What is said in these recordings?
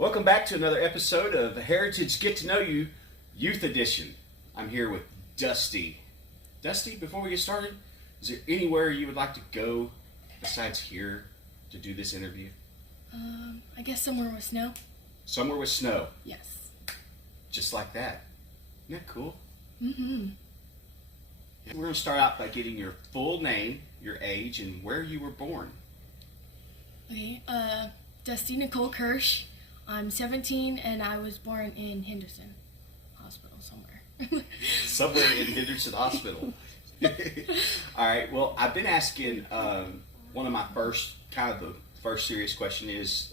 Welcome back to another episode of Heritage Get to Know You Youth Edition. I'm here with Dusty. Dusty, before we get started, is there anywhere you would like to go besides here to do this interview? I guess somewhere with snow. Somewhere with snow? Yes. Just like that. Isn't that cool? Mm-hmm. We're going to start out by getting your full name, your age, and where you were born. Okay, Dusty Nicole Kirsch. I'm 17 and I was born in Henderson Hospital somewhere. Somewhere in Henderson Hospital. All right, well, I've been asking one of my the first serious question is,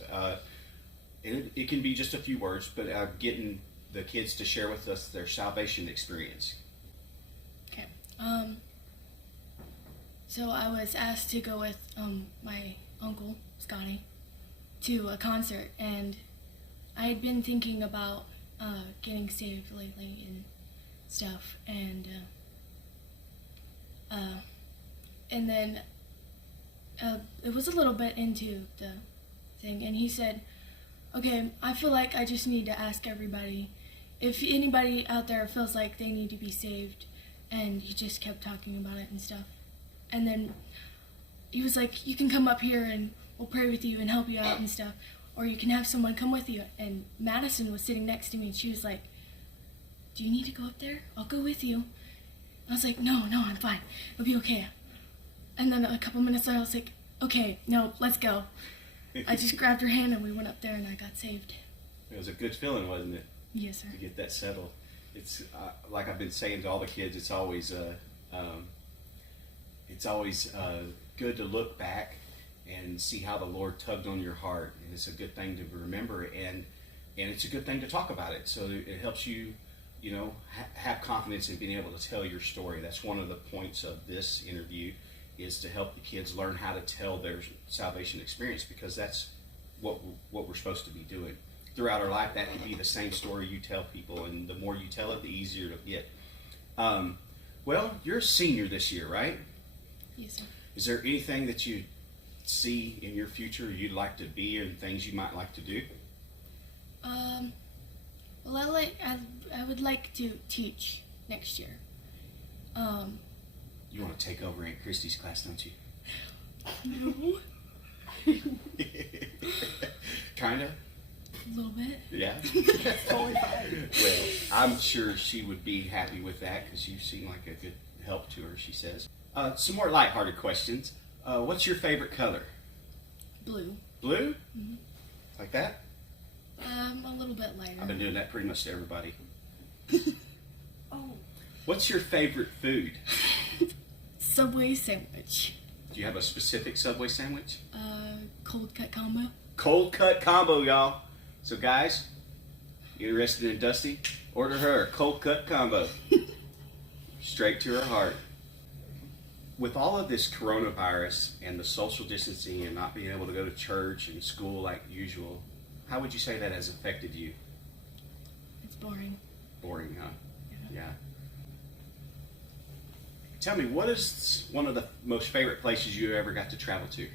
and it can be just a few words, but getting the kids to share with us their salvation experience. Okay. So I was asked to go with my uncle, Scotty, to a concert, and I had been thinking about getting saved lately and stuff, and then it was a little bit into the thing, and he said, okay, I feel like I just need to ask everybody if anybody out there feels like they need to be saved, and he just kept talking about it and stuff. And then he was like, you can come up here and we'll pray with you and help you out and stuff, or you can have someone come with you. And Madison was sitting next to me and she was like, do you need to go up there? I'll go with you. I was like, no, I'm fine. It'll be okay. And then a couple minutes later I was like, okay, no, let's go. I just grabbed her hand and we went up there and I got saved. It was a good feeling, wasn't it? Yes, sir. To get that settled. It's like I've been saying to all the kids, it's always good to look back and see how the Lord tugged on your heart, and it's a good thing to remember, and it's a good thing to talk about it. So it helps you, have confidence in being able to tell your story. That's one of the points of this interview, is to help the kids learn how to tell their salvation experience, because that's what we're supposed to be doing throughout our life. That could be the same story you tell people, and the more you tell it, the easier it'll get. Well, you're a senior this year, right? Yes, sir. Is there anything that you see in your future you'd like to be, and things you might like to do? Well, I would like to teach next year. You want to take over Aunt Christie's class, don't you? No. Kinda? A little bit. Yeah. Totally fine. Well, I'm sure she would be happy with that, because you seem like a good help to her, she says. Some more lighthearted questions. What's your favorite color? Blue. Blue? Mm-hmm. Like that? A little bit lighter. I've been doing that pretty much to everybody. Oh. What's your favorite food? Subway sandwich. Do you have a specific Subway sandwich? Cold cut combo. Cold cut combo, y'all. So guys, you interested in Dusty? Order her a cold cut combo. Straight to her heart. With all of this coronavirus and the social distancing and not being able to go to church and school like usual, how would you say that has affected you? It's boring. Boring, huh? Yeah. Tell me, what is one of the most favorite places you ever got to travel to?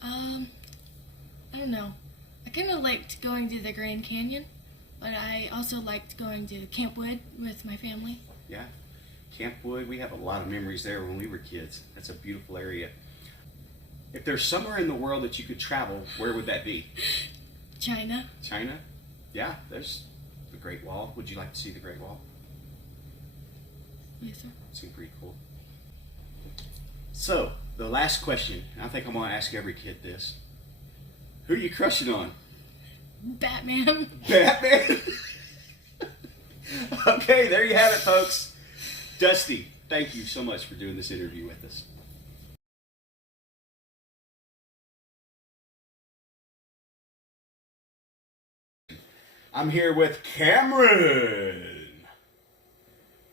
I don't know. I kind of liked going to the Grand Canyon, but I also liked going to Camp Wood with my family. Yeah. Camp Wood, we have a lot of memories there when we were kids. That's a beautiful area. If there's somewhere in the world that you could travel, where would that be? China. China? Yeah, there's the Great Wall. Would you like to see the Great Wall? Yes, sir. Seems pretty cool. So, the last question, and I think I'm going to ask every kid this. Who are you crushing on? Batman. Batman? Okay, there you have it, folks. Dusty, thank you so much for doing this interview with us. I'm here with Camren.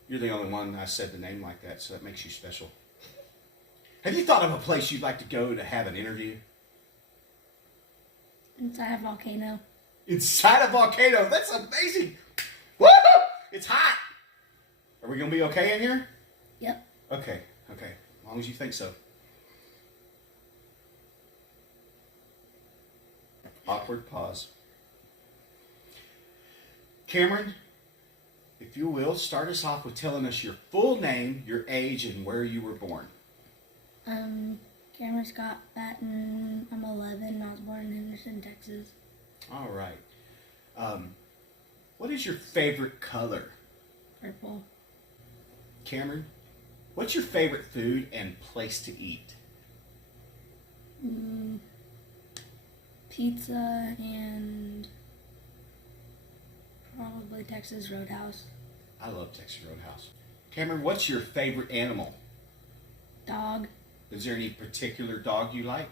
You're the only one I said the name like that, so that makes you special. Have you thought of a place you'd like to go to have an interview? Inside a volcano. Inside a volcano? That's amazing. Woo! It's hot. Are we going to be okay in here? Yep. Okay. As long as you think so. Awkward pause. Camren, if you will, start us off with telling us your full name, your age, and where you were born. Cameron Scott Batten. I'm 11. I was born in Henderson, Texas. All right. What is your favorite color? Purple. Camren, what's your favorite food and place to eat? Pizza and probably Texas Roadhouse. I love Texas Roadhouse. Camren, what's your favorite animal? Dog. Is there any particular dog you like?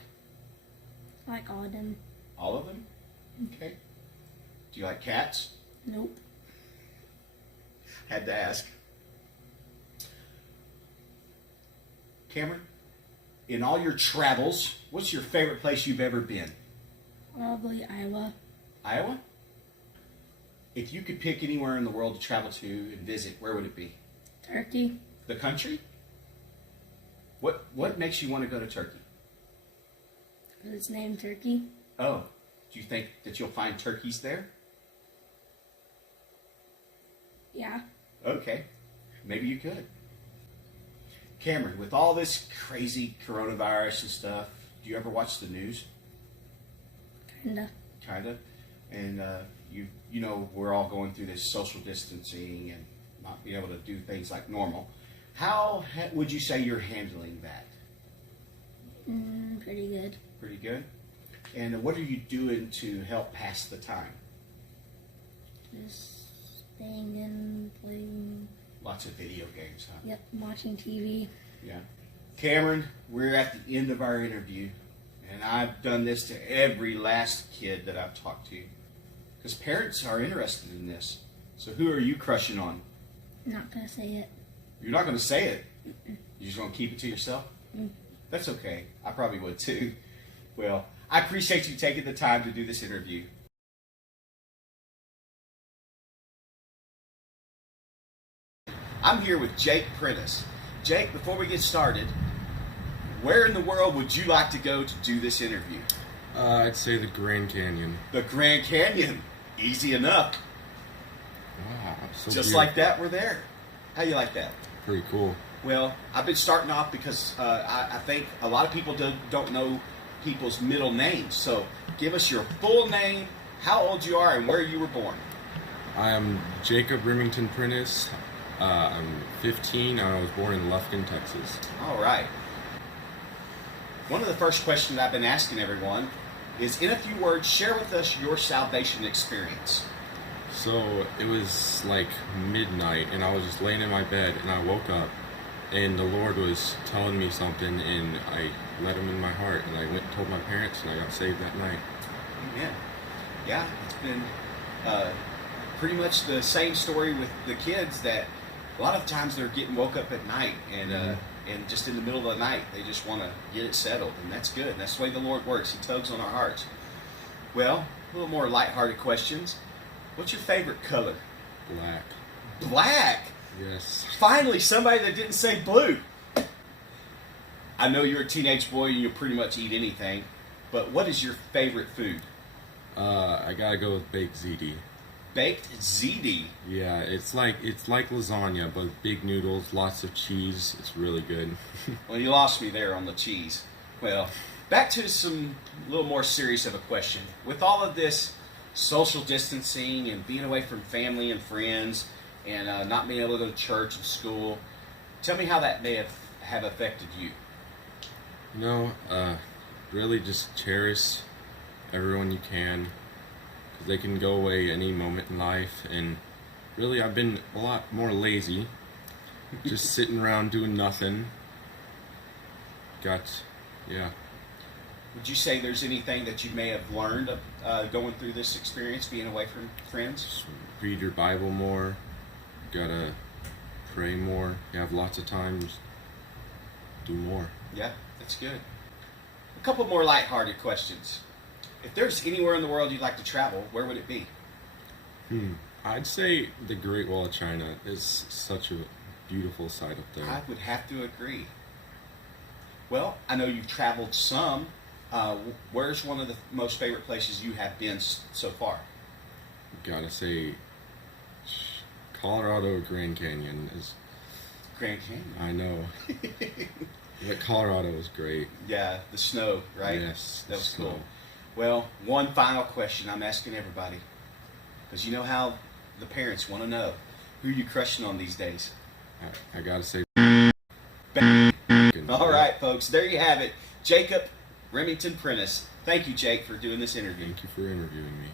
I like all of them. All of them? Okay. Do you like cats? Nope. Had to ask. Camren, in all your travels, what's your favorite place you've ever been? Probably Iowa. Iowa? If you could pick anywhere in the world to travel to and visit, where would it be? Turkey. The country? What makes you want to go to Turkey? It's named Turkey. Oh, do you think that you'll find turkeys there? Yeah. Okay, maybe you could. Camren, with all this crazy coronavirus and stuff, do you ever watch the news? Kinda. Kinda. And you know we're all going through this social distancing and not being able to do things like normal. How would you say you're handling that? Pretty good. Pretty good. And what are you doing to help pass the time? Just staying in, playing. Lots of video games, huh? Yep, watching TV. Yeah. Camren, we're at the end of our interview, and I've done this to every last kid that I've talked to, because parents are interested in this. So who are you crushing on? Not gonna say it. You're not going to say it. You're just going to keep it to yourself? That's okay. I probably would too. Well, I appreciate you taking the time to do this interview. I'm here with Jake Prentice. Jake, before we get started, where in the world would you like to go to do this interview? I'd say the Grand Canyon. The Grand Canyon. Easy enough. Wow, so Just beautiful. like that, we're there. How you like that? Pretty cool. Well, I've been starting off because I think a lot of people don't know people's middle names. So give us your full name, how old you are, and where you were born. I am Jacob Remington Prentice. I'm 15. I was born in Lufkin, Texas. All right. One of the first questions I've been asking everyone is, in a few words, share with us your salvation experience. So it was like midnight, and I was just laying in my bed, and I woke up, and the Lord was telling me something, and I let Him in my heart, and I went and told my parents, and I got saved that night. Amen. Yeah, it's been pretty much the same story with the kids, that a lot of times they're getting woke up at night, and just in the middle of the night, they just want to get it settled, and that's good. That's the way the Lord works. He tugs on our hearts. Well, a little more lighthearted questions. What's your favorite color? Black. Black? Yes. Finally, somebody that didn't say blue. I know you're a teenage boy and you'll pretty much eat anything, but what is your favorite food? I gotta go with baked ziti. Baked ziti. Yeah, it's like lasagna, but big noodles, lots of cheese. It's really good. Well, you lost me there on the cheese. Well, back to some little more serious of a question. With all of this social distancing and being away from family and friends and not being able to go to church and school, tell me how that may have affected you. Really just cherish everyone you can, because they can go away any moment in life. And really, I've been a lot more lazy, just sitting around doing nothing. Yeah. Would you say there's anything that you may have learned going through this experience, being away from friends? Just read your Bible more. Gotta pray more. You have lots of time. Just do more. Yeah, that's good. A couple more lighthearted questions. If there's anywhere in the world you'd like to travel, where would it be? I'd say the Great Wall of China is such a beautiful sight up there. I would have to agree. Well, I know you've traveled some. Where's one of the most favorite places you have been so far? Gotta say, Colorado Grand Canyon is. Grand Canyon. I know. But Colorado was great. Yeah, the snow, right? Yes, That was snow. cool. Well, one final question I'm asking everybody. Because you know how the parents want to know. Who you crushing on these days? I gotta say. All right, folks. There you have it. Jacob Remington Prentice. Thank you, Jake, for doing this interview. Thank you for interviewing me.